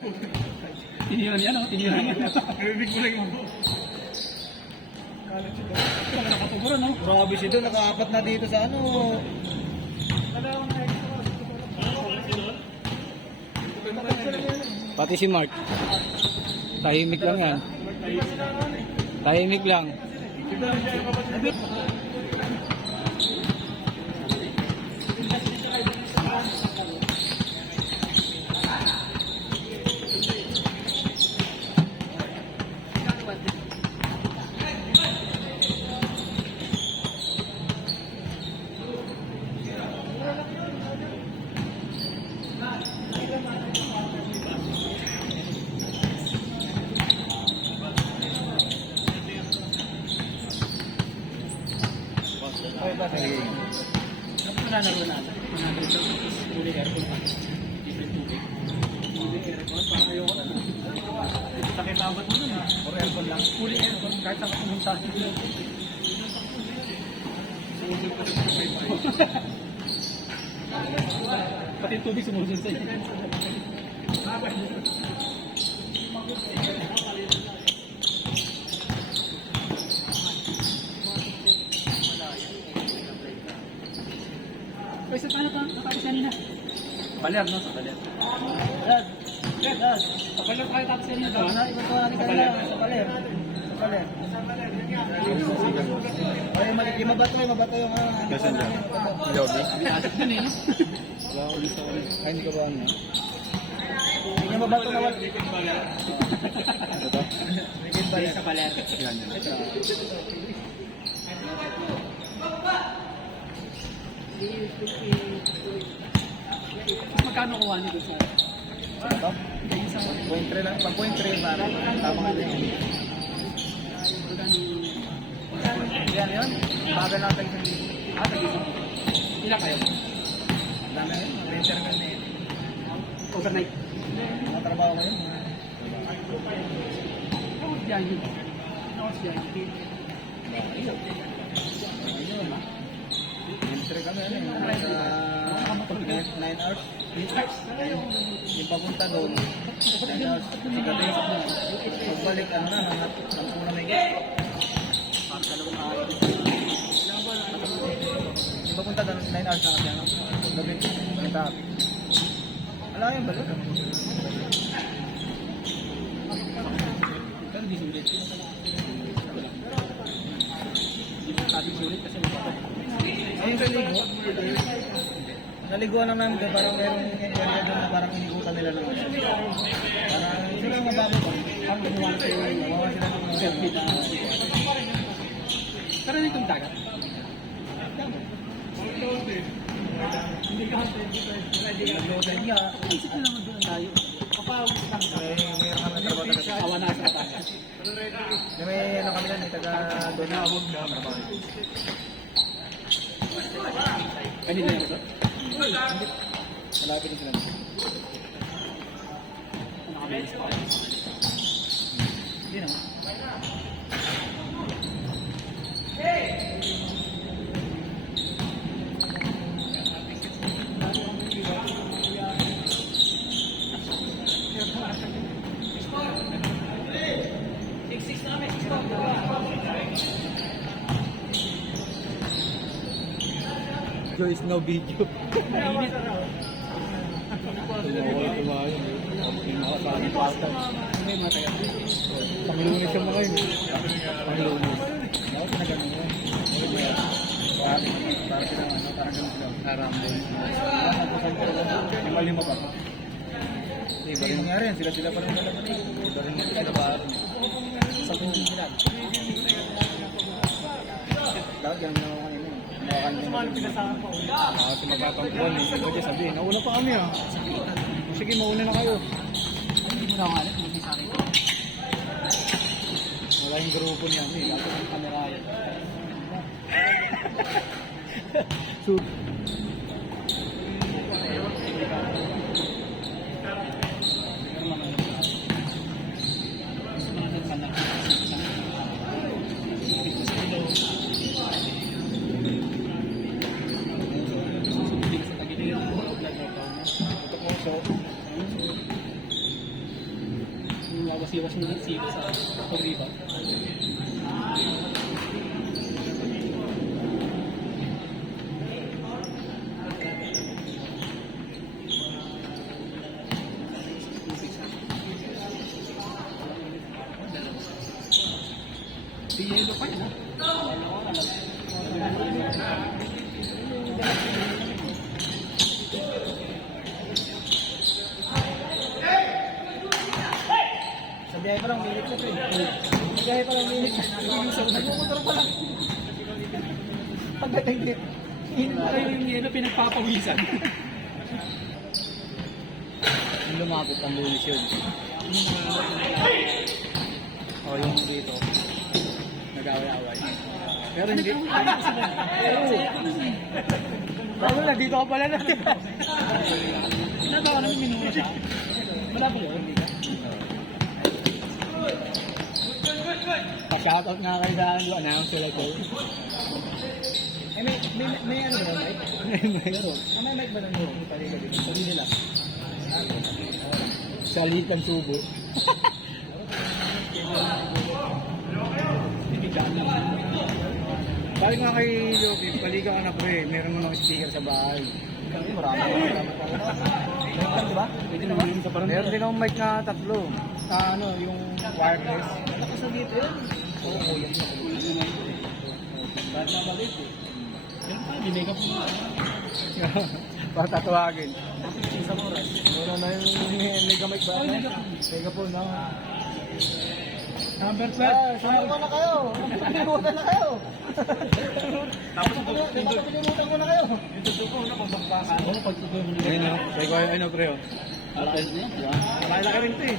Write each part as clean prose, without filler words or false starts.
Tinihan yan, tinihan yan. Nabibig mo lang yung boss. Wala nakatuguro, no? Grabe si Don, nakaapat na dito sa ano. Pati si Mark. Tahimik lang yan. Tahimik lang. Okay ba? Mananaro na. Mananaro ito. Uli aircon pa. Different tubig. Uli aircon. Parang ayoko na. Sakit abat mo nun. Or aircon lang. Uli aircon. Kahit ako pumunta. Pati yung tubig sumusunod sa'yo. Kasi paano ka nakapis kanina? Baler, no? Sa baler. Dad! Dad! Sa baler tayo tapos kanina. Iba to natin kanina. Sa paler. Sa paler. Ay, lima bato yung Kasan dyan? Yogi? Adik dun eh, no? Wala ko ulit sa ulit. Ay, hindi ka ba ano? Hindi niya mabato na wala. Ano to? Ligid paler. Sa baler. Yan yan. Magkano kuha niyo doon sa... Ito? 1.3 lang. 1.3 pare. Tama nga din. Yan yun. Bagal natin sa dito. Tag-isang. Ilan kayo? Dami yun. Renter ka na yun. Overnight. Mga trabaho ko yun. Ako siya yun. Ako siya yun. Ayun. Renter kami ano yun. 9 hours. Yung papunta doon. 9 hours. Hindi gabi. Pagbalik ano na. Ang una may yung papunta doon. 9 hours na kasi ano. Gabi. Nagtapit. Alam yung balik. Pero di sulit. Di ba sabi sulit kasi napapag. Ayun sa ligo. Naliguan lang namin doon. Parang merong area doon na parang inigutan nila ng ano. Parang sila yung mabago pa. Ang gumawa sa'yo yung Gawa sila ng selfie na... Pero dito yung dagat. nag-loaded nga. Isip nyo naman doon ang layo. Papawis lang. Meron kami trabaho taga. Awa na sa Batangas. May ano kami lang. May taga doon na. Kanina yung ito. Malapit din sila. Nakabilis pa. Hindi na. There is no video. Mainit. Tumayo. Nakasali pa ata. Hindi matagal. Panglunis siya mga yun. Panglunis. Ako pinagano yun. Parang sila ano. Parang ganun sila. Karambol. Yung malima pa. Iba rin nangyari yan. Sila pa rin talaga. Iba rin sila pa. Sa kung sila. Dapat yan na ako kanina. Kasi magkakampuan eh. Pwede sabihin, nauna pa kami ah. Sige, mauna na kayo. Hindi mo na ako alam. Hindi sa akin. Wala yung grupo niya. Lahat ng kamera yan. So, siwas mo ng siwas sa pag-rebound. Si Yelo pa yun, ha? Sa biyahe pa lang, minute ko to eh. Sa biyahe pa lang, minute ko. Nagmumotor pa lang. Pagdating dito. Hindi pa kayo yung Yelo pinagpapawisan. Lumapit ang lunis yun. O yung dito. Nag-away-away. Pero hindi. Pero na, dito ka pala na. Nagawa namin minuno siya. Wala ba yun? Hindi ka? Pa-shoutout nga kayo sa akin, announce sila ko. Eh, may ano ba, Mike? Meron. May mic ba na mo? Sabi nila. Salitan subo. Sabi nga kay Loki, paliga ka na pre, meron mo ng speaker sa bahay. Marami pa, diba? Meron din akong mic na tatlo. Ano, yung wireless. Lakas na dito yun. Oo, yan. Ba't na balik eh? Yan pa, di makeup mo. Para tatawagin. Isang oras. Meron na yung mega mic ba? Mega phone na. Number 12. Sama na kayo. Pilimutan na kayo. Tapos Pilimutan mo na kayo. ito ko na kung bakbaka. Oo, pagtutuloy mo Ayun o. Say ko ano pre o. Malaki na yan. Malaki rin ito eh.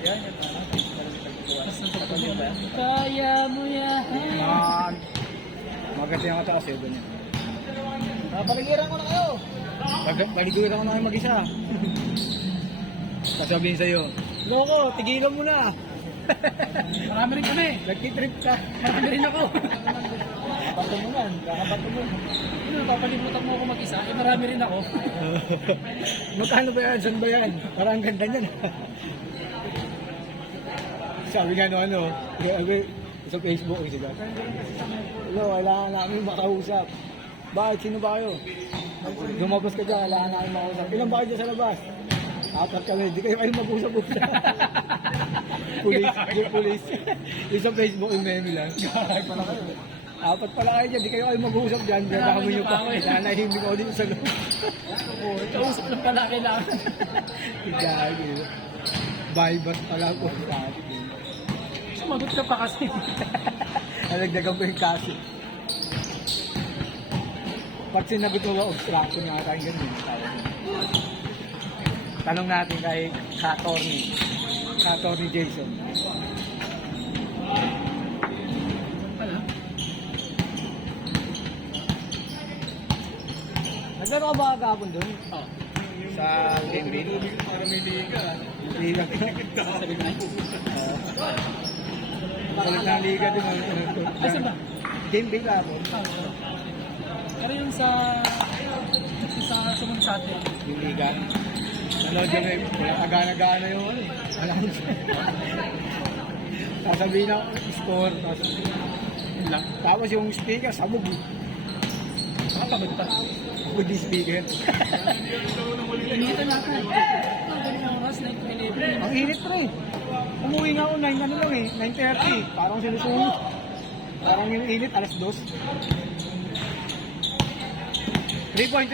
Yan. Kaya mo yan. Maganda yung kata kasi ganyan. Paligiran ko na kayo. Paligiran ko na kayo mag-isa. Sasabihin sa'yo, Loko, tigilan mo na. Marami rin kami. Nagtitrip ka. Marami rin ako. Bato mo yan. Kakabato mo. Ano, papalimutan mo ako mag-isa. Eh, marami rin ako. Magkano ba yan? Saan ba yan? Parang ang ganda niyan. Sabi nga ano, sa Facebook, diba? Hello, kailangan namin makausap. Bakit? Sino ba kayo? Lumabas ka dyan, kailangan namin makausap. Ilan ba kayo dyan sa labas? Apat kami, di kayo mag-usap-usap. Police. Yung sa Facebook, yung meme lang. Apat pala kayo dyan, di kayo mag-usap dyan. Baka kami nyo pa. Nanahimik ako dito sa loob. Kausap lang pala kailangan. Gagi. Bypass pala ako. Sumagot ka pa kasi. Nalagdagan ko yung kasi. Pag sinagot mo ba, obstruction nga tayong ganyan. Tanong natin kay Katorni Jason. Pala. Naglaro ka ba kagapon doon? Oh. Sa game day? Para may liga. Liga. Sabi ko na. Kulit na liga doon. Asan ba? Game day ka ako. Pero yung sa sumunod sa atin. Yung liga. Nanood yun eh. Agana-gana yung ano eh. Alam mo siya. Sasabihin na score. Tapos yung speaker, sabog. Nakapagod pa. Sabog yung speaker. Initan natin. Ang galing ng oras, 9:11. Ang init pa rin. Umuwi nga ako 9 ano lang eh. 9:30. Parang sinusunod. Parang yung init, alas 2. 3 point.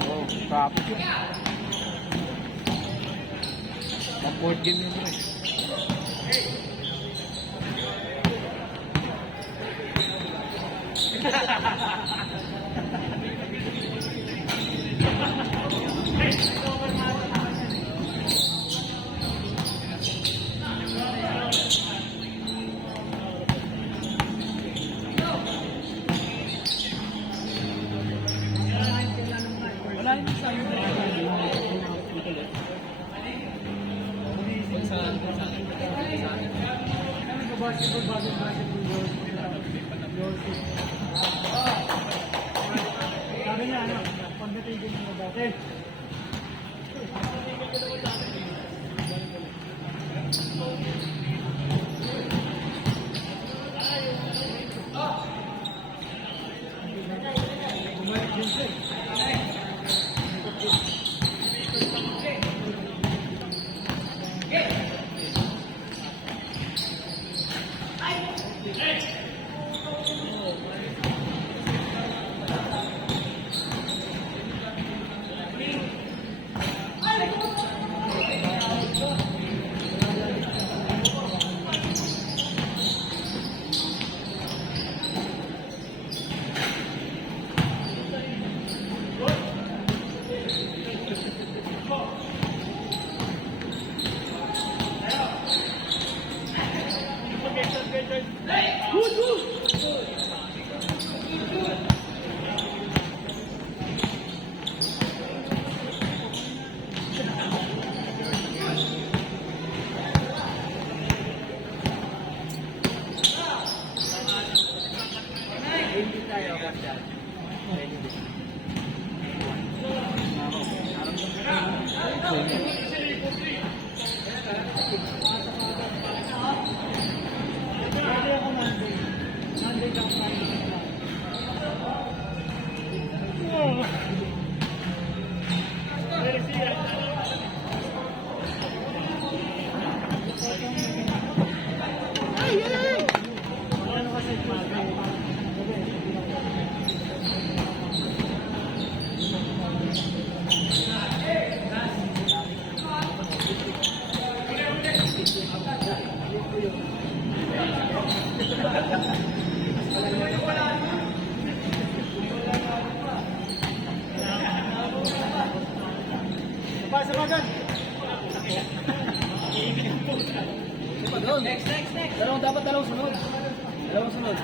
Oh, traffic yun. Mag-board game yun eh. Wala yung sa amin. Sabi niya, ano, pagdating din mo dati. Next. Dalawang sunod.